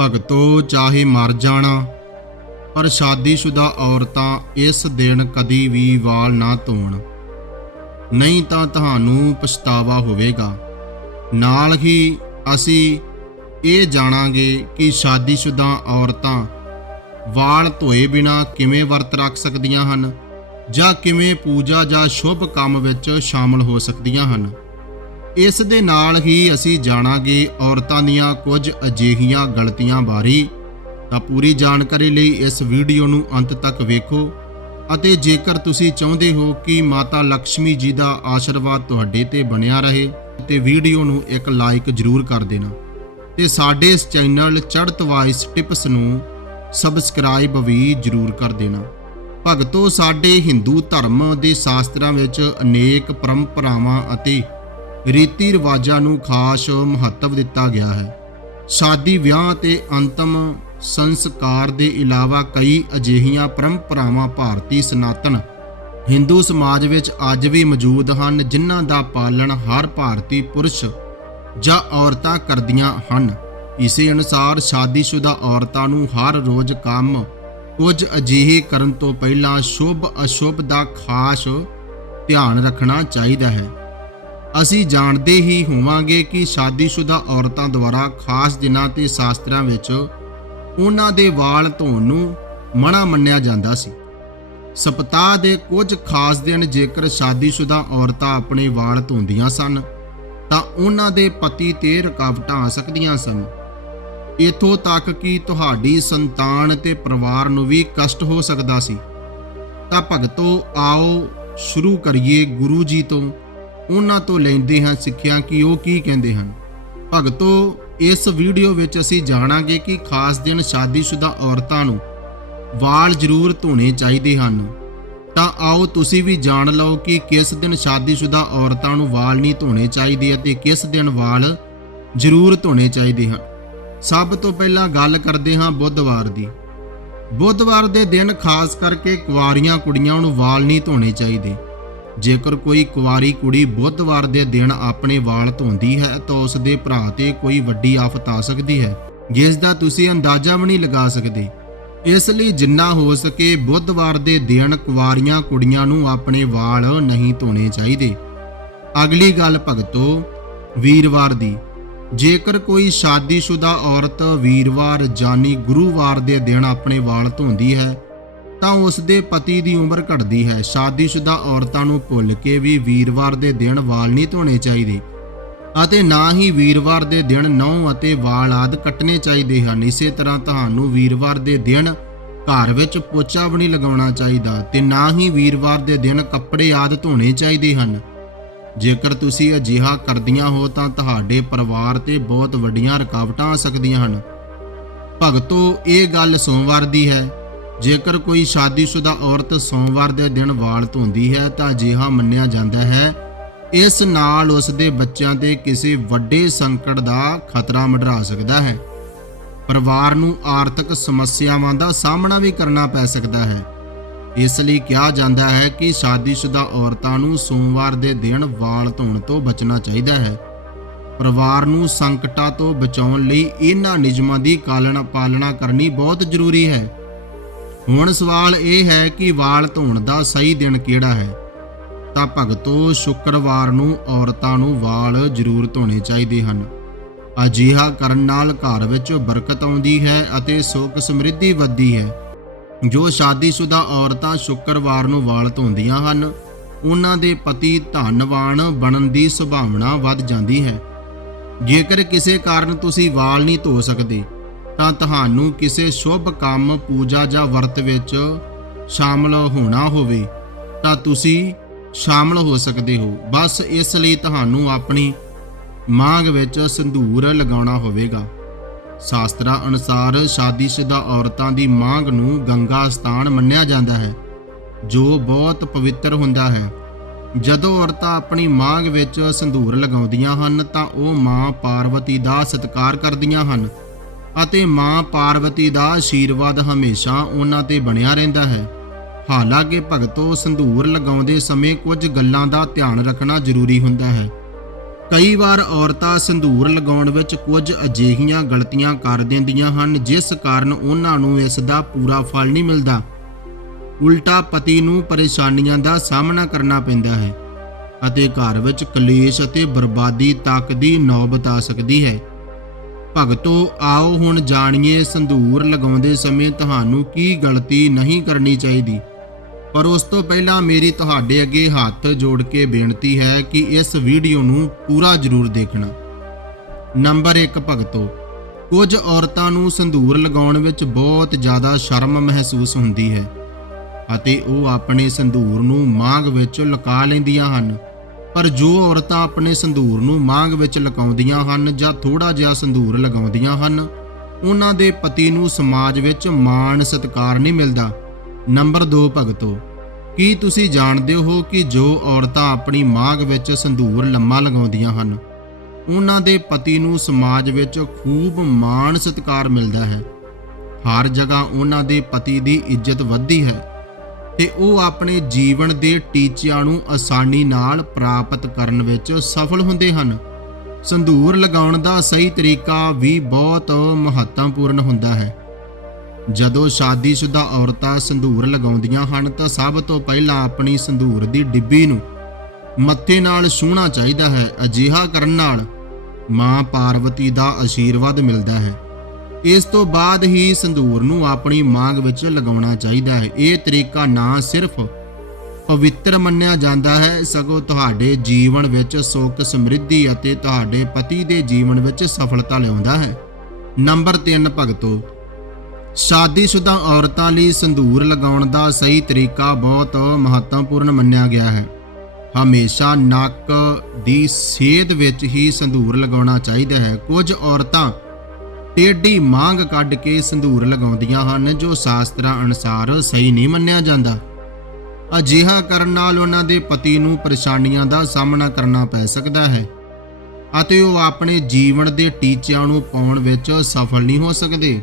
ਭਗਤੋ, ਚਾਹੇ ਮਰ ਜਾਣਾ, ਪਰ ਸ਼ਾਦੀशुदा ਔਰਤਾਂ ਇਸ ਦਿਨ ਕਦੀ ਵੀ ਵਾਲ ਨਾ ਧੋਣ। ਨਹੀਂ ਤਾਂ ਤੁਹਾਨੂੰ ਪਛਤਾਵਾ ਹੋਵੇਗਾ। ਨਾਲ ਹੀ ਅਸੀਂ ਇਹ ਜਾਣਾਂਗੇ ਕਿ ਸ਼ਾਦੀशुदा ਔਰਤਾਂ ਵਾਲ ਧੋਏ ਬਿਨਾ ਕਿਵੇਂ ਵਰਤ ਰੱਖ ਸਕਦੀਆਂ ਹਨ ਜਾਂ ਕਿਵੇਂ ਪੂਜਾ ਜਾਂ ਸ਼ੁਭ ਕੰਮ ਵਿੱਚ ਸ਼ਾਮਲ ਹੋ ਸਕਦੀਆਂ ਹਨ। ਇਸ ਦੇ ਨਾਲ ਹੀ ਅਸੀਂ ਜਾਣਾਂਗੇ ਔਰਤਾਂ ਦੀਆਂ ਕੁਝ ਅਜਿਹੀਆਂ ਗਲਤੀਆਂ ਬਾਰੇ। ਤਾਂ ਪੂਰੀ ਜਾਣਕਾਰੀ ਲਈ ਇਸ ਵੀਡੀਓ ਨੂੰ ਅੰਤ ਤੱਕ ਵੇਖੋ ਅਤੇ ਜੇਕਰ ਤੁਸੀਂ ਚਾਹੁੰਦੇ ਹੋ ਕਿ ਮਾਤਾ ਲక్ష్ਮੀ ਜੀ ਦਾ ਆਸ਼ੀਰਵਾਦ ਤੁਹਾਡੇ ਤੇ ਬਣਿਆ ਰਹੇ, ਤੇ ਵੀਡੀਓ ਨੂੰ ਇੱਕ ਲਾਈਕ ਜ਼ਰੂਰ ਕਰ ਦੇਣਾ। ਤੇ ਸਾਡੇ ਇਸ ਚੈਨਲ ਚੜ੍ਹਤ ਵਾਇਸ ਟਿਪਸ ਨੂੰ ਸਬਸਕ੍ਰਾਈਬ ਵੀ ਜ਼ਰੂਰ ਕਰ ਦੇਣਾ। ਭਗਤੋ, ਸਾਡੇ ਹਿੰਦੂ ਧਰਮ ਦੇ ਸ਼ਾਸਤਰਾਂ ਵਿੱਚ ਅਨੇਕ ਪਰੰਪਰਾਵਾਂ ਅਤੇ ਰੀਤੀ ਰਿਵਾਜਾਂ ਨੂੰ ਖਾਸ ਮਹੱਤਵ ਦਿੱਤਾ ਗਿਆ ਹੈ। ਸ਼ਾਦੀ ਵਿਆਹ ਤੇ ਅੰਤਮ ਸੰਸਕਾਰ ਦੇ ਇਲਾਵਾ ਕਈ ਅਜਿਹੀਆਂ ਪਰੰਪਰਾਵਾਂ ਭਾਰਤੀ ਸਨਾਤਨ ਹਿੰਦੂ ਸਮਾਜ ਵਿੱਚ ਅੱਜ ਵੀ ਮੌਜੂਦ ਹਨ, ਜਿਨ੍ਹਾਂ ਦਾ ਪਾਲਣ ਹਰ ਭਾਰਤੀ ਪੁਰਸ਼ ਜਾਂ ਔਰਤਾਂ ਕਰਦੀਆਂ ਹਨ। ਇਸੇ ਅਨੁਸਾਰ ਸ਼ਾਦੀशुदा ਔਰਤਾਂ ਨੂੰ ਹਰ ਰੋਜ਼ ਕੰਮ ਕੁਝ ਅਜਿਹੇ ਕਰਨ ਤੋਂ ਪਹਿਲਾਂ ਸ਼ੁਭ ਅਸ਼ੁਭ ਦਾ ਖਾਸ ਧਿਆਨ ਰੱਖਣਾ ਚਾਹੀਦਾ ਹੈ। ਅਸੀਂ ਜਾਣਦੇ ਹੀ ਹੋਵਾਂਗੇ ਕਿ ਸ਼ਾਦੀशुदा ਔਰਤਾਂ ਦੁਆਰਾ ਖਾਸ ਦਿਨਾਂ ਤੇ ਸ਼ਾਸਤਰਾਂ ਵਿੱਚ ਉਹਨਾਂ ਦੇ ਵਾਲ ਧੋਣ ਨੂੰ ਮਨਾ ਮੰਨਿਆ ਜਾਂਦਾ ਸੀ। ਸਪਤਾਹ ਦੇ ਕੁਝ ਖਾਸ ਦਿਨ ਜੇਕਰ ਸ਼ਾਦੀशुदा ਔਰਤਾਂ ਆਪਣੇ ਵਾਲ ਧੋਂਦੀਆਂ ਸਨ, ਤਾਂ ਉਹਨਾਂ ਦੇ ਪਤੀ ਤੇ ਰੁਕਾਵਟਾਂ ਆ ਸਕਦੀਆਂ ਸਨ। ਇਥੋਂ ਤੱਕ ਕਿ ਤੁਹਾਡੀ ਸੰਤਾਨ ਤੇ ਪਰਿਵਾਰ ਨੂੰ ਵੀ ਕਸ਼ਟ ਹੋ ਸਕਦਾ ਸੀ। ਤਾਂ ਭਗਤੋ, ਆਓ ਸ਼ੁਰੂ ਕਰੀਏ ਗੁਰੂ ਜੀ ਤੋਂ। ਉਹਨਾਂ ਤੋਂ ਲੈਂਦੇ ਹਾਂ ਸਿੱਖਿਆ ਕਿ ਉਹ ਕੀ ਕਹਿੰਦੇ ਹਨ। ਭਗਤੋ, ਇਸ ਵੀਡੀਓ ਵਿੱਚ ਅਸੀਂ ਜਾਣਾਂਗੇ ਕਿ ਖਾਸ ਦਿਨ ਸ਼ਾਦੀशुदा ਔਰਤਾਂ ਨੂੰ ਵਾਲ ਜ਼ਰੂਰ ਧੋਣੇ ਚਾਹੀਦੇ ਹਨ। ਤਾਂ ਆਓ ਤੁਸੀਂ ਵੀ ਜਾਣ ਲਓ ਕਿ ਕਿਸ ਦਿਨ ਸ਼ਾਦੀशुदा ਔਰਤਾਂ ਨੂੰ ਵਾਲ ਨਹੀਂ ਧੋਣੇ ਚਾਹੀਦੇ ਅਤੇ ਕਿਸ ਦਿਨ ਵਾਲ ਜ਼ਰੂਰ ਧੋਣੇ ਚਾਹੀਦੇ ਹਨ। ਸਭ ਤੋਂ ਪਹਿਲਾਂ ਗੱਲ ਕਰਦੇ ਹਾਂ ਬੁੱਧਵਾਰ ਦੀ। ਬੁੱਧਵਾਰ ਦੇ ਦਿਨ ਖਾਸ ਕਰਕੇ ਕੁਆਰੀਆਂ ਕੁੜੀਆਂ ਨੂੰ ਵਾਲ ਨਹੀਂ ਧੋਣੇ ਚਾਹੀਦੇ। ਜੇਕਰ ਕੋਈ ਕੁਆਰੀ ਕੁੜੀ ਬੁੱਧਵਾਰ ਦੇ ਦਿਨ ਆਪਣੇ ਵਾਲ ਧੋਂਦੀ ਹੈ ਤਾਂ ਉਸ ਦੇ ਭਰਾ ਤੇ ਕੋਈ ਵੱਡੀ ਆਫਤ ਆ ਸਕਦੀ ਹੈ, ਜਿਸ ਦਾ ਤੁਸੀਂ ਅੰਦਾਜ਼ਾ ਵੀ ਨਹੀਂ ਲਗਾ ਸਕਦੇ। ਇਸ ਲਈ ਜਿੰਨਾ ਹੋ ਸਕੇ ਬੁੱਧਵਾਰ ਦੇ ਦਿਨ ਕੁਆਰੀਆਂ ਕੁੜੀਆਂ ਨੂੰ ਆਪਣੇ ਵਾਲ ਨਹੀਂ ਧੋਣੇ ਚਾਹੀਦੇ। ਅਗਲੀ ਗੱਲ ਭਗਤੋ, ਵੀਰਵਾਰ ਦੀ। ਜੇਕਰ ਕੋਈ ਸ਼ਾਦੀशुदा ਔਰਤ ਵੀਰਵਾਰ ਜਾਨੀ ਗੁਰੂਵਾਰ ਦੇ ਦਿਨ ਆਪਣੇ ਵਾਲ ਧੋਂਦੀ ਹੈ ਤਾਂ ਉਸ ਦੇ ਪਤੀ ਦੀ ਉਮਰ ਘਟਦੀ ਹੈ। ਸ਼ਾਦੀशुदा ਔਰਤਾਂ ਨੂੰ ਭੁੱਲ ਕੇ ਵੀ ਵੀਰਵਾਰ ਦੇ ਦਿਨ ਵਾਲ ਨਹੀਂ ਧੋਣੇ ਚਾਹੀਦੇ ਅਤੇ ਨਾ ਹੀ ਵੀਰਵਾਰ ਦੇ ਦਿਨ ਨਹੁੰ ਅਤੇ ਵਾਲ ਆਦ ਕੱਟਣੇ ਚਾਹੀਦੇ ਹਨ। ਇਸੇ ਤਰ੍ਹਾਂ ਤੁਹਾਨੂੰ ਵੀਰਵਾਰ ਦੇ ਦਿਨ ਘਰ ਵਿੱਚ ਪੋਚਾ ਵੀ ਨਹੀਂ ਲਗਾਉਣਾ ਚਾਹੀਦਾ ਤੇ ਨਾ ਹੀ ਵੀਰਵਾਰ ਦੇ ਦਿਨ ਕੱਪੜੇ ਆਦ ਧੋਣੇ ਚਾਹੀਦੇ ਹਨ। ਜੇਕਰ ਤੁਸੀਂ ਅਜਿਹਾ ਕਰਦੀਆਂ ਹੋ ਤਾਂ ਤੁਹਾਡੇ ਪਰਿਵਾਰ ਤੇ ਬਹੁਤ ਵੱਡੀਆਂ ਰੁਕਾਵਟਾਂ ਆ ਸਕਦੀਆਂ ਹਨ। ਭਗਤੋ, ਇਹ ਗੱਲ ਸੋਮਵਾਰ ਦੀ ਹੈ। ਜੇਕਰ ਕੋਈ ਸ਼ਾਦੀशुदा ਔਰਤ ਸੋਮਵਾਰ ਦੇ ਦਿਨ ਵਾਲ ਧੋਂਦੀ ਹੈ ਤਾਂ ਅਜਿਹਾ ਮੰਨਿਆ ਜਾਂਦਾ ਹੈ। ਇਸ ਨਾਲ ਉਸ ਦੇ ਬੱਚਿਆਂ ਤੇ ਕਿਸੇ ਵੱਡੇ ਸੰਕਟ ਦਾ ਖਤਰਾ ਮੰਡਰਾ ਸਕਦਾ ਹੈ। ਪਰਿਵਾਰ ਨੂੰ ਆਰਥਿਕ ਸਮੱਸਿਆਵਾਂ ਦਾ ਸਾਹਮਣਾ ਵੀ ਕਰਨਾ ਪੈ ਸਕਦਾ ਹੈ। ਇਸ ਲਈ ਕਿਹਾ ਜਾਂਦਾ ਹੈ ਕਿ ਸ਼ਾਦੀशुदा ਔਰਤਾਂ ਨੂੰ ਸੋਮਵਾਰ ਦੇ ਦਿਨ ਵਾਲ ਧੋਣ ਤੋਂ ਬਚਣਾ ਚਾਹੀਦਾ ਹੈ। ਪਰਿਵਾਰ ਨੂੰ ਸੰਕਟਾਂ ਤੋਂ ਬਚਾਉਣ ਲਈ ਇਹਨਾਂ ਨਿਯਮਾਂ ਦੀ ਕਾਲਣਾ ਪਾਲਣਾ ਕਰਨੀ ਬਹੁਤ ਜ਼ਰੂਰੀ ਹੈ। ਹੁਣ ਸਵਾਲ ਇਹ ਹੈ ਕਿ ਵਾਲ ਧੋਣ ਦਾ ਸਹੀ ਦਿਨ ਕਿਹੜਾ ਹੈ? ਤਾਂ ਭਗਤੋ ਸ਼ੁੱਕਰਵਾਰ ਨੂੰ ਔਰਤਾਂ ਨੂੰ ਵਾਲ ਜ਼ਰੂਰ ਧੋਣੇ ਚਾਹੀਦੇ ਹਨ। ਅਜਿਹਾ ਕਰਨ ਨਾਲ ਘਰ ਵਿੱਚ ਬਰਕਤ ਆਉਂਦੀ ਹੈ ਅਤੇ ਸੁੱਖ ਸਮਰਿੱਧੀ ਵੱਧਦੀ ਹੈ। ਜੋ ਸ਼ਾਦੀशुदा ਔਰਤਾਂ ਸ਼ੁੱਕਰਵਾਰ ਨੂੰ ਵਾਲ ਧੋਂਦੀਆਂ ਹਨ, ਉਹਨਾਂ ਦੇ ਪਤੀ ਧਨਵਾਨ ਬਣਨ ਦੀ ਸੰਭਾਵਨਾ ਵੱਧ ਜਾਂਦੀ ਹੈ। ਜੇਕਰ ਕਿਸੇ ਕਾਰਨ ਤੁਸੀਂ ਵਾਲ ਨਹੀਂ ਧੋ ਸਕਦੇ ਤਾਂ ਤੁਹਾਨੂੰ ਕਿਸੇ ਸ਼ੁਭ ਕੰਮ ਪੂਜਾ ਜਾਂ ਵਰਤ ਵਿੱਚ ਸ਼ਾਮਲ ਹੋਣਾ ਹੋਵੇ, ਤਾਂ ਤੁਸੀਂ ਸ਼ਾਮਲ ਹੋ ਸਕਦੇ ਹੋ। ਬਸ ਇਸ ਲਈ ਤੁਹਾਨੂੰ ਆਪਣੀ ਮਾਂਗ ਵਿੱਚ ਸੰਧੂਰ ਲਗਾਉਣਾ ਹੋਵੇਗਾ। ਸ਼ਾਸਤਰਾਂ ਅਨੁਸਾਰ ਸ਼ਾਦੀशुदा ਔਰਤਾਂ ਦੀ ਮਾਂਗ ਨੂੰ ਗੰਗਾ ਸਥਾਨ ਮੰਨਿਆ ਜਾਂਦਾ ਹੈ, ਜੋ ਬਹੁਤ ਪਵਿੱਤਰ ਹੁੰਦਾ ਹੈ। ਜਦੋਂ ਔਰਤਾਂ ਆਪਣੀ ਮਾਂਗ ਵਿੱਚ ਸੰਧੂਰ ਲਗਾਉਂਦੀਆਂ ਹਨ, ਤਾਂ ਉਹ ਮਾਂ ਪਾਰਵਤੀ ਦਾ ਸਤਿਕਾਰ ਕਰਦੀਆਂ ਹਨ। ਅਤੇ ਮਾਂ ਪਾਰਵਤੀ ਦਾ ਆਸ਼ੀਰਵਾਦ ਹਮੇਸ਼ਾ ਉਹਨਾਂ ਤੇ ਬਣਿਆ ਰਹਿੰਦਾ ਹੈ। ਹਾਲਾਂਕਿ ਭਗਤੋ, ਸੰਧੂਰ ਲਗਾਉਂਦੇ ਸਮੇਂ ਕੁਝ ਗੱਲਾਂ ਦਾ ਧਿਆਨ ਰੱਖਣਾ ਜ਼ਰੂਰੀ ਹੁੰਦਾ ਹੈ। ਕਈ ਵਾਰ ਔਰਤਾਂ ਸੰਧੂਰ ਲਗਾਉਣ ਵਿੱਚ ਕੁਝ ਅਜਿਹੀਆਂ ਗਲਤੀਆਂ ਕਰ ਦਿੰਦੀਆਂ ਹਨ, ਜਿਸ ਕਾਰਨ ਉਹਨਾਂ ਨੂੰ ਇਸ ਦਾ ਪੂਰਾ ਫਲ ਨਹੀਂ ਮਿਲਦਾ। ਉਲਟਾ ਪਤੀ ਨੂੰ ਪਰੇਸ਼ਾਨੀਆਂ ਦਾ ਸਾਹਮਣਾ ਕਰਨਾ ਪੈਂਦਾ ਹੈ ਅਤੇ ਘਰ ਵਿੱਚ ਕਲੇਸ਼ ਅਤੇ ਬਰਬਾਦੀ ਤੱਕ ਦੀ ਨੌਬਤ ਆ ਸਕਦੀ ਹੈ। ਭਗਤੋ, ਆਓ ਹੁਣ ਜਾਣੀਏ ਸੰਧੂਰ ਲਗਾਉਂਦੇ ਸਮੇਂ ਤੁਹਾਨੂੰ ਕੀ ਗਲਤੀ ਨਹੀਂ ਕਰਨੀ ਚਾਹੀਦੀ। ਪਰ ਉਸ ਤੋਂ ਪਹਿਲਾਂ ਮੇਰੀ ਤੁਹਾਡੇ ਅੱਗੇ ਹੱਥ ਜੋੜ ਕੇ ਬੇਨਤੀ ਹੈ ਕਿ ਇਸ ਵੀਡੀਓ ਨੂੰ ਪੂਰਾ ਜ਼ਰੂਰ ਦੇਖਣਾ। ਨੰਬਰ 1 ਭਗਤੋ, ਕੁਝ ਔਰਤਾਂ ਨੂੰ ਸੰਧੂਰ ਲਗਾਉਣ ਵਿੱਚ ਬਹੁਤ ਜ਼ਿਆਦਾ ਸ਼ਰਮ ਮਹਿਸੂਸ ਹੁੰਦੀ ਹੈ ਅਤੇ ਉਹ ਆਪਣੇ ਸੰਧੂਰ ਨੂੰ ਮਾਂਗ ਵਿੱਚ ਲੁਕਾ ਲੈਂਦੀਆਂ ਹਨ। ਪਰ ਜੋ ਔਰਤਾਂ ਆਪਣੇ ਸੰਧੂਰ ਨੂੰ ਮਾਂਗ ਵਿੱਚ ਲਗਾਉਂਦੀਆਂ ਹਨ ਜਾਂ ਥੋੜਾ ਜਿਹਾ ਸੰਧੂਰ ਲਗਾਉਂਦੀਆਂ ਹਨ, ਉਹਨਾਂ ਦੇ ਪਤੀ ਨੂੰ ਸਮਾਜ ਵਿੱਚ ਮਾਣ ਸਤਿਕਾਰ ਨਹੀਂ ਮਿਲਦਾ। ਨੰਬਰ 2 ਭਗਤੋ, ਕੀ ਤੁਸੀਂ ਜਾਣਦੇ ਹੋ ਕਿ ਜੋ ਔਰਤਾਂ ਆਪਣੀ ਮਾਂਗ ਵਿੱਚ ਸੰਧੂਰ ਲੰਮਾ ਲਗਾਉਂਦੀਆਂ ਹਨ, ਉਹਨਾਂ ਦੇ ਪਤੀ ਨੂੰ ਸਮਾਜ ਵਿੱਚ ਖੂਬ ਮਾਣ ਸਤਿਕਾਰ ਮਿਲਦਾ ਹੈ? ਹਰ ਜਗ੍ਹਾ ਉਹਨਾਂ ਦੇ ਪਤੀ ਦੀ ਇੱਜ਼ਤ ਵੱਧਦੀ ਹੈ। ਤੇ ਉਹ ਆਪਣੇ ਜੀਵਨ ਦੇ ਟੀਚਿਆਂ ਨੂੰ ਆਸਾਨੀ ਨਾਲ ਪ੍ਰਾਪਤ ਕਰਨ ਵਿੱਚ ਸਫਲ ਹੁੰਦੇ ਹਨ। ਸੰਧੂਰ ਲਗਾਉਣ ਦਾ ਸਹੀ ਤਰੀਕਾ ਵੀ ਬਹੁਤ ਮਹੱਤਵਪੂਰਨ ਹੁੰਦਾ ਹੈ। ਜਦੋਂ ਸ਼ਾਦੀशुदा ਔਰਤਾਂ ਸੰਧੂਰ ਲਗਾਉਂਦੀਆਂ ਹਨ ਤਾਂ ਸਭ ਤੋਂ ਪਹਿਲਾਂ ਆਪਣੀ ਸੰਧੂਰ ਦੀ ਡਿੱਬੀ ਨੂੰ ਮੱਥੇ ਨਾਲ ਛੂਹਣਾ ਚਾਹੀਦਾ ਹੈ। ਅਜਿਹਾ ਕਰਨ ਨਾਲ ਮਾਂ ਪਾਰਵਤੀ ਦਾ ਆਸ਼ੀਰਵਾਦ ਮਿਲਦਾ ਹੈ। ਇਸ ਤੋਂ ਬਾਅਦ ਹੀ ਸੰਧੂਰ ਨੂੰ ਆਪਣੀ ਮਾਂਗ ਵਿੱਚ ਲਗਾਉਣਾ ਚਾਹੀਦਾ ਹੈ। ਇਹ ਤਰੀਕਾ ਨਾ ਸਿਰਫ ਪਵਿੱਤਰ ਮੰਨਿਆ ਜਾਂਦਾ ਹੈ, ਸਗੋਂ ਤੁਹਾਡੇ ਜੀਵਨ ਵਿੱਚ ਸੁੱਖ ਸਮਰਿੱਧੀ ਅਤੇ ਤੁਹਾਡੇ ਪਤੀ ਦੇ ਜੀਵਨ ਵਿੱਚ ਸਫਲਤਾ ਲਿਆਉਂਦਾ ਹੈ। ਨੰਬਰ 3 ਭਗਤੋ, ਸ਼ਾਦੀशुदा ਔਰਤਾਂ ਲਈ ਸੰਧੂਰ ਲਗਾਉਣ ਦਾ ਸਹੀ ਤਰੀਕਾ ਬਹੁਤ ਮਹੱਤਵਪੂਰਨ ਮੰਨਿਆ ਗਿਆ ਹੈ। ਹਮੇਸ਼ਾ ਨੱਕ ਦੀ ਸੇਧ ਵਿੱਚ ਹੀ ਸੰਧੂਰ ਲਗਾਉਣਾ ਚਾਹੀਦਾ ਹੈ। ਕੁਝ ਔਰਤਾਂ ਟੇਢੀ ਮਾਂਗ ਕੱਢ ਕੇ ਸੰਧੂਰ ਲਗਾਉਂਦੀਆਂ ਹਨ, ਜੋ ਸ਼ਾਸਤਰਾਂ ਅਨੁਸਾਰ ਸਹੀ ਨਹੀਂ ਮੰਨਿਆ ਜਾਂਦਾ। ਅਜਿਹਾ ਕਰਨ ਨਾਲ ਉਹਨਾਂ ਦੇ ਪਤੀ ਨੂੰ ਪਰੇਸ਼ਾਨੀਆਂ ਦਾ ਸਾਹਮਣਾ ਕਰਨਾ ਪੈ ਸਕਦਾ ਹੈ ਅਤੇ ਉਹ ਆਪਣੇ ਜੀਵਨ ਦੇ ਟੀਚਿਆਂ ਨੂੰ ਪਾਉਣ ਵਿੱਚ ਸਫਲ ਨਹੀਂ ਹੋ ਸਕਦੇ।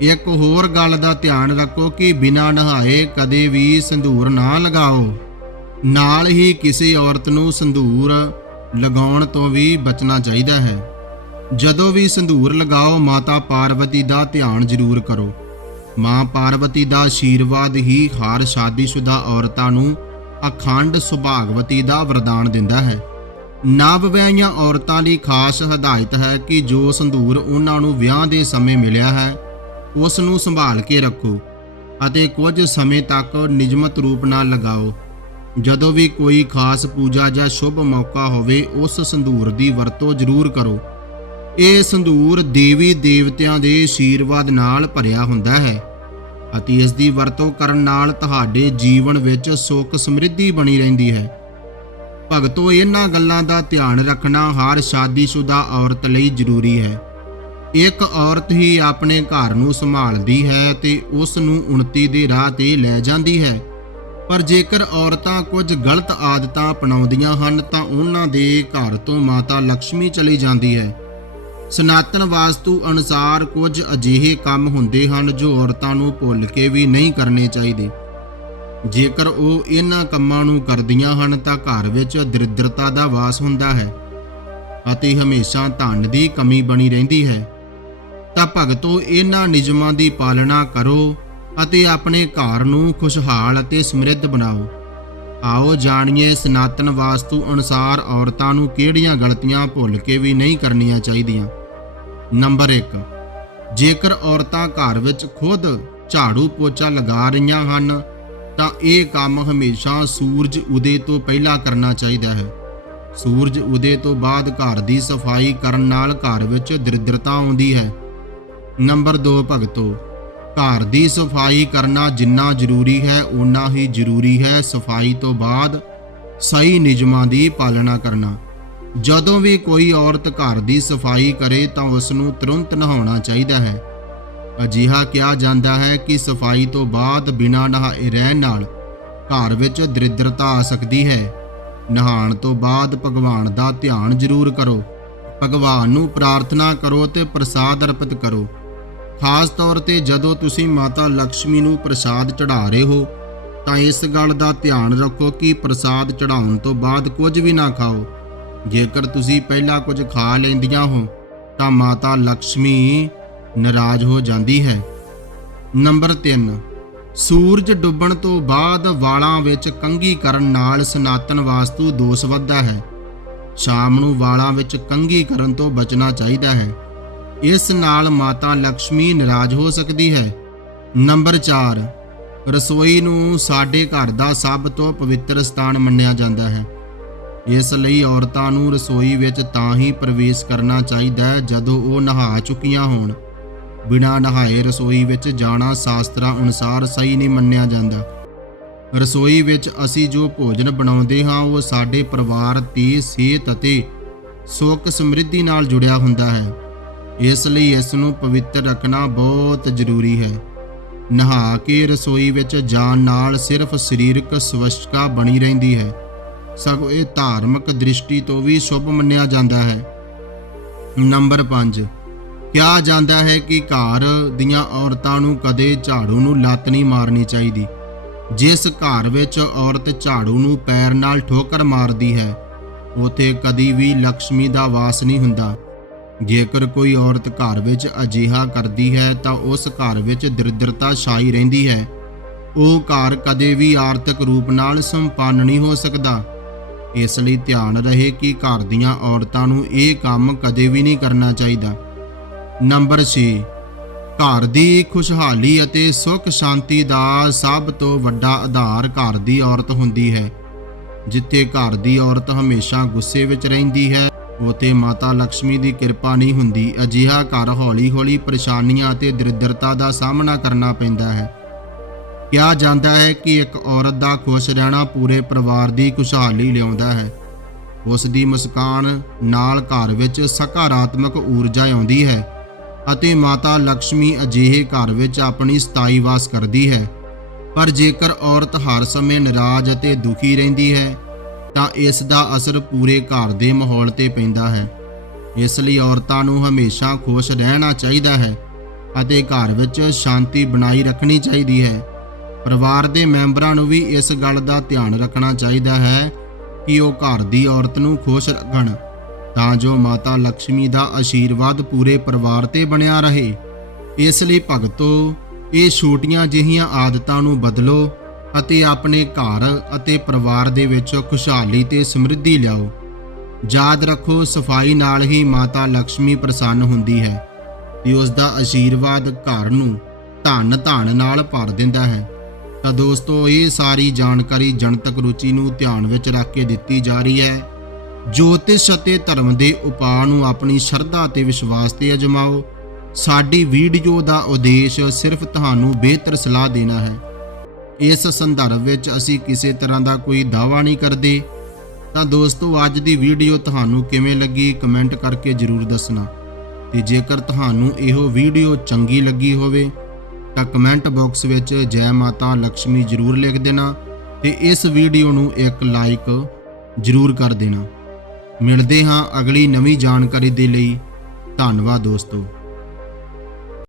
ਇੱਕ ਹੋਰ ਗੱਲ ਦਾ ਧਿਆਨ ਰੱਖੋ ਕਿ ਬਿਨਾਂ ਨਹਾਏ ਕਦੇ ਵੀ ਸੰਧੂਰ ਨਾ ਲਗਾਓ। ਨਾਲ ਹੀ ਕਿਸੇ ਔਰਤ ਨੂੰ ਸੰਧੂਰ ਲਗਾਉਣ ਤੋਂ ਵੀ ਬਚਣਾ ਚਾਹੀਦਾ ਹੈ। ਜਦੋਂ ਵੀ ਸੰਧੂਰ ਲਗਾਓ ਮਾਤਾ ਪਾਰਵਤੀ ਦਾ ਧਿਆਨ ਜ਼ਰੂਰ ਕਰੋ। ਮਾਂ ਪਾਰਵਤੀ ਦਾ ਆਸ਼ੀਰਵਾਦ ਹੀ ਹਰ ਸ਼ਾਦੀशुदा ਔਰਤਾਂ ਨੂੰ ਅਖੰਡ ਸੁਭਾਗਵਤੀ ਦਾ ਵਰਦਾਨ ਦਿੰਦਾ ਹੈ। ਨਵ ਵਿਆਹੀਆਂ ਔਰਤਾਂ ਲਈ ਖਾਸ ਹਦਾਇਤ ਹੈ ਕਿ ਜੋ ਸੰਧੂਰ ਉਹਨਾਂ ਨੂੰ ਵਿਆਹ ਦੇ ਸਮੇਂ ਮਿਲਿਆ ਹੈ, ਉਸ ਨੂੰ ਸੰਭਾਲ ਕੇ ਰੱਖੋ ਅਤੇ ਕੁਝ ਸਮੇਂ ਤੱਕ ਨਿਯਮਤ ਰੂਪ ਨਾਲ ਲਗਾਓ। ਜਦੋਂ ਵੀ ਕੋਈ ਖਾਸ ਪੂਜਾ ਜਾਂ ਸ਼ੁਭ ਮੌਕਾ ਹੋਵੇ, ਉਸ ਸੰਧੂਰ ਦੀ ਵਰਤੋਂ ਜ਼ਰੂਰ ਕਰੋ। ਇਹ ਸੰਧੂਰ ਦੇਵੀ ਦੇਵਤਿਆਂ ਦੇ ਆਸ਼ੀਰਵਾਦ ਨਾਲ ਭਰਿਆ ਹੁੰਦਾ ਹੈ ਅਤੇ ਇਸ ਦੀ ਵਰਤੋਂ ਕਰਨ ਨਾਲ ਤੁਹਾਡੇ ਜੀਵਨ ਵਿੱਚ ਸੁੱਖ ਸਮਰਿੱਧੀ ਬਣੀ ਰਹਿੰਦੀ ਹੈ। ਭਗਤੋ, ਇਹਨਾਂ ਗੱਲਾਂ ਦਾ ਧਿਆਨ ਰੱਖਣਾ ਹਰ ਸ਼ਾਦੀशुदा ਔਰਤ ਲਈ ਜ਼ਰੂਰੀ ਹੈ। ਇੱਕ ਔਰਤ ਹੀ ਆਪਣੇ ਘਰ ਨੂੰ ਸੰਭਾਲਦੀ ਹੈ ਤੇ ਉਸ ਨੂੰ ਉਨਤੀ ਦੇ ਰਾਹ ਤੇ ਲੈ ਜਾਂਦੀ ਹੈ। ਪਰ ਜੇਕਰ ਔਰਤਾਂ ਕੁਝ ਗਲਤ ਆਦਤਾਂ ਅਪਣਾਉਂਦੀਆਂ ਹਨ ਤਾਂ ਉਹਨਾਂ ਦੇ ਘਰ ਤੋਂ ਮਾਤਾ ਲక్ష్ਮੀ ਚਲੀ ਜਾਂਦੀ ਹੈ। ਸਨਾਤਨ ਵਾਸਤੂ ਅਨੁਸਾਰ ਕੁਝ ਅਜਿਹੇ ਕੰਮ ਹੁੰਦੇ ਹਨ ਜੋ ਔਰਤਾਂ ਨੂੰ ਭੁੱਲ ਕੇ ਵੀ ਨਹੀਂ ਕਰਨੇ ਚਾਹੀਦੇ। ਜੇਕਰ ਉਹ ਇਹਨਾਂ ਕੰਮਾਂ ਨੂੰ ਕਰਦੀਆਂ ਹਨ ਤਾਂ ਘਰ ਵਿੱਚ ਦਰਿਦਰਤਾ ਦਾ ਵਾਸ ਹੁੰਦਾ ਹੈ ਅਤੇ ਹਮੇਸ਼ਾ ਧਨ ਦੀ ਕਮੀ ਬਣੀ ਰਹਿੰਦੀ ਹੈ। ਤਾਂ ਭਗਤੋ, ਇਹਨਾਂ ਨਿਯਮਾਂ ਦੀ ਪਾਲਣਾ ਕਰੋ ਅਤੇ ਆਪਣੇ ਘਰ ਨੂੰ ਖੁਸ਼ਹਾਲ ਅਤੇ ਸਮਰਿੱਧ ਬਣਾਓ। ਆਓ ਜਾਣੀਏ ਸਨਾਤਨ ਵਾਸਤੂ ਅਨੁਸਾਰ ਔਰਤਾਂ ਨੂੰ ਕਿਹੜੀਆਂ ਗਲਤੀਆਂ ਭੁੱਲ ਕੇ ਵੀ ਨਹੀਂ ਕਰਨੀਆਂ ਚਾਹੀਦੀਆਂ? ਨੰਬਰ 1 ਜੇਕਰ ਔਰਤਾਂ ਘਰ ਵਿੱਚ ਖੁਦ ਝਾੜੂ ਪੋਚਾ ਲਗਾ ਰਹੀਆਂ ਹਨ, ਤਾਂ ਇਹ ਕੰਮ ਹਮੇਸ਼ਾ ਸੂਰਜ ਉਦੇ ਤੋਂ ਪਹਿਲਾਂ ਕਰਨਾ ਚਾਹੀਦਾ ਹੈ। ਸੂਰਜ ਉਦੇ ਤੋਂ ਬਾਅਦ ਘਰ ਦੀ ਸਫ਼ਾਈ ਕਰਨ ਨਾਲ ਘਰ ਵਿੱਚ ਦਰਿਦਰਤਾ ਆਉਂਦੀ ਹੈ। ਨੰਬਰ 2 ਭਗਤੋ ਘਰ ਦੀ ਸਫ਼ਾਈ ਕਰਨਾ ਜਿੰਨਾ ਜ਼ਰੂਰੀ ਹੈ ਉਨਾ ਹੀ ਜ਼ਰੂਰੀ ਹੈ। ਸਫ਼ਾਈ ਤੋਂ ਬਾਅਦ ਸਹੀ ਨਿਯਮਾਂ ਦੀ ਪਾਲਣਾ ਕਰਨਾ। ਜਦੋਂ ਵੀ ਕੋਈ ਔਰਤ ਘਰ ਦੀ ਸਫ਼ਾਈ ਕਰੇ ਤਾਂ ਉਸ ਨੂੰ ਤੁਰੰਤ ਨਹਾਉਣਾ ਚਾਹੀਦਾ ਹੈ। ਅਜਿਹਾ ਕਿਹਾ ਜਾਂਦਾ ਹੈ ਕਿ ਸਫ਼ਾਈ ਤੋਂ ਬਾਅਦ ਬਿਨਾਂ ਨਹਾਏ ਰਹਿਣ ਨਾਲ ਘਰ ਵਿੱਚ ਦਰਿਦਰਤਾ ਆ ਸਕਦੀ ਹੈ। ਨਹਾਉਣ ਤੋਂ ਬਾਅਦ ਭਗਵਾਨ ਦਾ ਧਿਆਨ ਜ਼ਰੂਰ ਕਰੋ। ਭਗਵਾਨ ਨੂੰ ਪ੍ਰਾਰਥਨਾ ਕਰੋ ਤੇ ਪ੍ਰਸਾਦ ਅਰਪਿਤ ਕਰੋ। ਖਾਸ ਤੌਰ ਤੇ ਜਦੋਂ ਤੁਸੀਂ ਮਾਤਾ ਲక్ష్ਮੀ ਨੂੰ ਪ੍ਰਸਾਦ ਚੜਾ ਰਹੇ ਹੋ, ਤਾਂ ਇਸ ਗੱਲ ਦਾ ਧਿਆਨ ਰੱਖੋ ਕਿ ਪ੍ਰਸਾਦ ਚੜਾਉਣ ਤੋਂ ਬਾਅਦ ਕੁਝ ਵੀ ਨਾ ਖਾਓ। ਜੇਕਰ ਤੁਸੀਂ ਪਹਿਲਾਂ ਕੁਝ ਖਾ ਲੈਂਦੀਆਂ ਹੋ, ਤਾਂ ਮਾਤਾ ਲక్ష్ਮੀ ਨਾਰਾਜ਼ ਹੋ ਜਾਂਦੀ ਹੈ। ਨੰਬਰ 3 ਸੂਰਜ ਡੁੱਬਣ ਤੋਂ ਬਾਅਦ ਵਾਲਾਂ ਵਿੱਚ ਕੰਗੀ ਕਰਨ ਨਾਲ ਸਨਾਤਨ ਵਾਸਤੂ ਦੋਸ਼ ਵੱਧਦਾ ਹੈ। ਸ਼ਾਮ ਨੂੰ ਵਾਲਾਂ ਵਿੱਚ ਕੰਗੀ ਕਰਨ ਤੋਂ ਬਚਣਾ ਚਾਹੀਦਾ ਹੈ। ਇਸ ਨਾਲ ਮਾਤਾ ਲక్ష్ਮੀ ਨਾਰਾਜ਼ ਹੋ ਸਕਦੀ ਹੈ। ਨੰਬਰ 4 ਰਸੋਈ ਨੂੰ ਸਾਡੇ ਘਰ ਦਾ ਸਭ ਤੋਂ ਪਵਿੱਤਰ ਸਥਾਨ ਮੰਨਿਆ ਜਾਂਦਾ ਹੈ। ਇਸ ਲਈ ਔਰਤਾਂ ਨੂੰ ਰਸੋਈ ਵਿੱਚ ਤਾਂ ਹੀ ਪ੍ਰਵੇਸ਼ ਕਰਨਾ ਚਾਹੀਦਾ ਹੈ ਜਦੋਂ ਉਹ ਨਹਾ ਚੁੱਕੀਆਂ ਹੋਣ। ਬਿਨਾਂ ਨਹਾਏ ਰਸੋਈ ਵਿੱਚ ਜਾਣਾ ਸ਼ਾਸਤਰਾਂ ਅਨੁਸਾਰ ਸਹੀ ਨਹੀਂ ਮੰਨਿਆ ਜਾਂਦਾ। ਰਸੋਈ ਵਿੱਚ ਅਸੀਂ ਜੋ ਭੋਜਨ ਬਣਾਉਂਦੇ ਹਾਂ, ਉਹ ਸਾਡੇ ਪਰਿਵਾਰ ਦੀ ਸਿਹਤ ਅਤੇ ਸੁੱਖ ਸਮਰਿੱਧੀ ਨਾਲ ਜੁੜਿਆ ਹੁੰਦਾ ਹੈ। ਇਸ ਲਈ ਇਸ ਨੂੰ ਪਵਿੱਤਰ ਰੱਖਣਾ ਬਹੁਤ ਜ਼ਰੂਰੀ ਹੈ। ਨਹਾ ਕੇ ਰਸੋਈ ਵਿੱਚ ਜਾਣ ਨਾਲ ਸਿਰਫ ਸਰੀਰਕ ਸਵੱਛਤਾ ਬਣੀ ਰਹਿੰਦੀ ਹੈ। ਸਗੋਂ ਇਹ ਧਾਰਮਿਕ ਦ੍ਰਿਸ਼ਟੀ ਤੋਂ ਵੀ ਸ਼ੁਭ ਮੰਨਿਆ ਜਾਂਦਾ ਹੈ। ਨੰਬਰ 5 ਕਿਹਾ ਜਾਂਦਾ ਹੈ ਕਿ ਘਰ ਦੀਆਂ ਔਰਤਾਂ ਨੂੰ ਕਦੇ ਝਾੜੂ ਨੂੰ ਲੱਤ ਨਹੀਂ ਮਾਰਨੀ ਚਾਹੀਦੀ। ਜਿਸ ਘਰ ਵਿੱਚ ਔਰਤ ਝਾੜੂ ਨੂੰ ਪੈਰ ਨਾਲ ਠੋਕਰ ਮਾਰਦੀ ਹੈ, ਉਥੇ ਕਦੀ ਵੀ ਲక్ష్ਮੀ ਦਾ ਵਾਸ ਨਹੀਂ ਹੁੰਦਾ। ਜੇਕਰ ਕੋਈ ਔਰਤ ਘਰ ਵਿੱਚ ਅਜਿਹਾ ਕਰਦੀ ਹੈ ਤਾਂ ਉਸ ਘਰ ਵਿੱਚ ਦਰਿਦਰਤਾ ਛਾਈ ਰਹਿੰਦੀ ਹੈ। ਉਹ ਘਰ ਕਦੇ ਵੀ ਆਰਥਿਕ ਰੂਪ ਨਾਲ ਸੰਪੰਨ ਨਹੀਂ ਹੋ ਸਕਦਾ। ਇਸ ਲਈ ਧਿਆਨ ਰਹੇ ਕਿ ਘਰ ਦੀਆਂ ਔਰਤਾਂ ਨੂੰ ਇਹ ਕੰਮ ਕਦੇ ਵੀ ਨਹੀਂ ਕਰਨਾ ਚਾਹੀਦਾ। ਨੰਬਰ 6 ਘਰ ਦੀ ਖੁਸ਼ਹਾਲੀ ਅਤੇ ਸੁੱਖ ਸ਼ਾਂਤੀ ਦਾ ਸਭ ਤੋਂ ਵੱਡਾ ਆਧਾਰ ਘਰ ਦੀ ਔਰਤ ਹੁੰਦੀ ਹੈ, ਜਿੱਥੇ ਘਰ ਦੀ ਔਰਤ ਹਮੇਸ਼ਾ ਗੁੱਸੇ ਵਿੱਚ ਰਹਿੰਦੀ ਹੈ। ਉਹ ਮਾਤਾ ਲక్ష్ਮੀ ਦੀ ਕਿਰਪਾ ਨਹੀਂ ਹੁੰਦੀ, ਅਜਿਹਾ ਘਰ ਹੌਲੀ-ਹੌਲੀ ਪਰੇਸ਼ਾਨੀਆਂ ਅਤੇ ਦਰਿਦਰਤਾ ਦਾ ਸਾਹਮਣਾ ਕਰਨਾ ਪੈਂਦਾ ਹੈ। ਕਿਹਾ ਜਾਂਦਾ ਹੈ ਕਿ ਇੱਕ ਔਰਤ ਦਾ ਖੁਸ਼ ਰਹਿਣਾ ਪੂਰੇ ਪਰਿਵਾਰ ਦੀ ਖੁਸ਼ਹਾਲੀ ਲਿਆਉਂਦਾ ਹੈ। ਉਸ ਦੀ ਮੁਸਕਾਨ ਨਾਲ ਘਰ ਵਿੱਚ ਸਕਾਰਾਤਮਕ ਊਰਜਾ ਆਉਂਦੀ ਹੈ ਅਤੇ ਮਾਤਾ ਲక్ష్ਮੀ ਅਜਿਹੇ ਘਰ ਵਿੱਚ ਆਪਣੀ ਸਤਾਈ ਵਾਸ ਕਰਦੀ ਹੈ। ਪਰ ਜੇਕਰ ਔਰਤ ਹਰ ਸਮੇਂ ਨਾਰਾਜ਼ ਅਤੇ ਦੁਖੀ ਰਹਿੰਦੀ ਹੈ ਤਾਂ ਇਸ ਦਾ ਅਸਰ ਪੂਰੇ ਘਰ ਦੇ ਮਾਹੌਲ ਤੇ ਪੈਂਦਾ ਹੈ। ਇਸ ਲਈ ਔਰਤਾਂ ਨੂੰ ਹਮੇਸ਼ਾ ਖੁਸ਼ ਰਹਿਣਾ ਚਾਹੀਦਾ ਹੈ ਅਤੇ ਘਰ ਵਿੱਚ ਸ਼ਾਂਤੀ ਬਣਾਈ ਰੱਖਣੀ ਚਾਹੀਦੀ ਹੈ। ਪਰਿਵਾਰ ਦੇ ਮੈਂਬਰਾਂ ਨੂੰ ਵੀ ਇਸ ਗੱਲ ਦਾ ਧਿਆਨ ਰੱਖਣਾ ਚਾਹੀਦਾ ਹੈ ਕਿ ਉਹ ਘਰ ਦੀ ਔਰਤ ਨੂੰ ਖੁਸ਼ ਰੱਖਣ, ਤਾਂ ਜੋ ਮਾਤਾ ਲక్ష్ਮੀ ਦਾ ਆਸ਼ੀਰਵਾਦ ਪੂਰੇ ਪਰਿਵਾਰ ਤੇ ਬਣਿਆ ਰਹੇ। ਇਸ ਲਈ ਭਗਤੋ, ਇਹ ਛੋਟੀਆਂ ਜਿਹੀਆਂ ਆਦਤਾਂ ਨੂੰ ਬਦਲੋ ਅਤੇ ਆਪਣੇ ਘਰ ਅਤੇ ਪਰਿਵਾਰ ਦੇ ਵਿੱਚ ਖੁਸ਼ਹਾਲੀ ਤੇ ਸਮਰਿੱਧੀ ਲਿਆਓ। ਯਾਦ ਰੱਖੋ, ਸਫ਼ਾਈ ਨਾਲ ਹੀ ਮਾਤਾ ਲక్ష్ਮੀ ਪ੍ਰਸੰਨ ਹੁੰਦੀ ਹੈ। ਤੇ ਉਸ ਦਾ ਆਸ਼ੀਰਵਾਦ ਘਰ ਨੂੰ ਧਨ ਧਨ ਨਾਲ ਭਰ ਦਿੰਦਾ ਹੈ। ਤਾਂ ਦੋਸਤੋ, ਇਹ ਸਾਰੀ ਜਾਣਕਾਰੀ ਜਨਤਕ ਰੁਚੀ ਨੂੰ ਧਿਆਨ ਵਿੱਚ ਰੱਖ ਕੇ ਦਿੱਤੀ ਜਾ ਰਹੀ ਹੈ। ਜੋਤਿਸ਼ ਅਤੇ ਧਰਮ ਦੇ ਉਪਾਅ ਨੂੰ ਆਪਣੀ ਸ਼ਰਧਾ ਤੇ ਵਿਸ਼ਵਾਸ ਤੇ ਅਜਮਾਓ। ਸਾਡੀ ਵੀਡੀਓ ਦਾ ਉਦੇਸ਼ ਸਿਰਫ ਤੁਹਾਨੂੰ ਬਿਹਤਰ ਸਲਾਹ ਦੇਣਾ ਹੈ। ਇਸ ਸੰਦਰਭ ਵਿੱਚ ਅਸੀਂ ਕਿਸੇ ਤਰ੍ਹਾਂ ਦਾ ਕੋਈ ਦਾਅਵਾ ਨਹੀਂ ਕਰਦੇ। ਤਾਂ ਦੋਸਤੋ, ਅੱਜ ਦੀ ਵੀਡੀਓ ਤੁਹਾਨੂੰ ਕਿਵੇਂ ਲੱਗੀ, ਕਮੈਂਟ ਕਰਕੇ ਜਰੂਰ ਦੱਸਣਾ। ਤੇ ਜੇਕਰ ਤੁਹਾਨੂੰ ਇਹੋ ਵੀਡੀਓ ਚੰਗੀ ਲੱਗੀ ਹੋਵੇ, ਤਾਂ ਕਮੈਂਟ ਬਾਕਸ ਵਿੱਚ ਜੈ ਮਾਤਾ ਲక్ష్ਮੀ ਜਰੂਰ ਲਿਖ ਦੇਣਾ ਤੇ ਇਸ ਵੀਡੀਓ ਨੂੰ ਇੱਕ ਲਾਈਕ ਜਰੂਰ ਕਰ ਦੇਣਾ। ਮਿਲਦੇ ਹਾਂ ਅਗਲੀ ਨਵੀਂ ਜਾਣਕਾਰੀ ਦੇ ਲਈ। ਧੰਨਵਾਦ ਦੋਸਤੋ।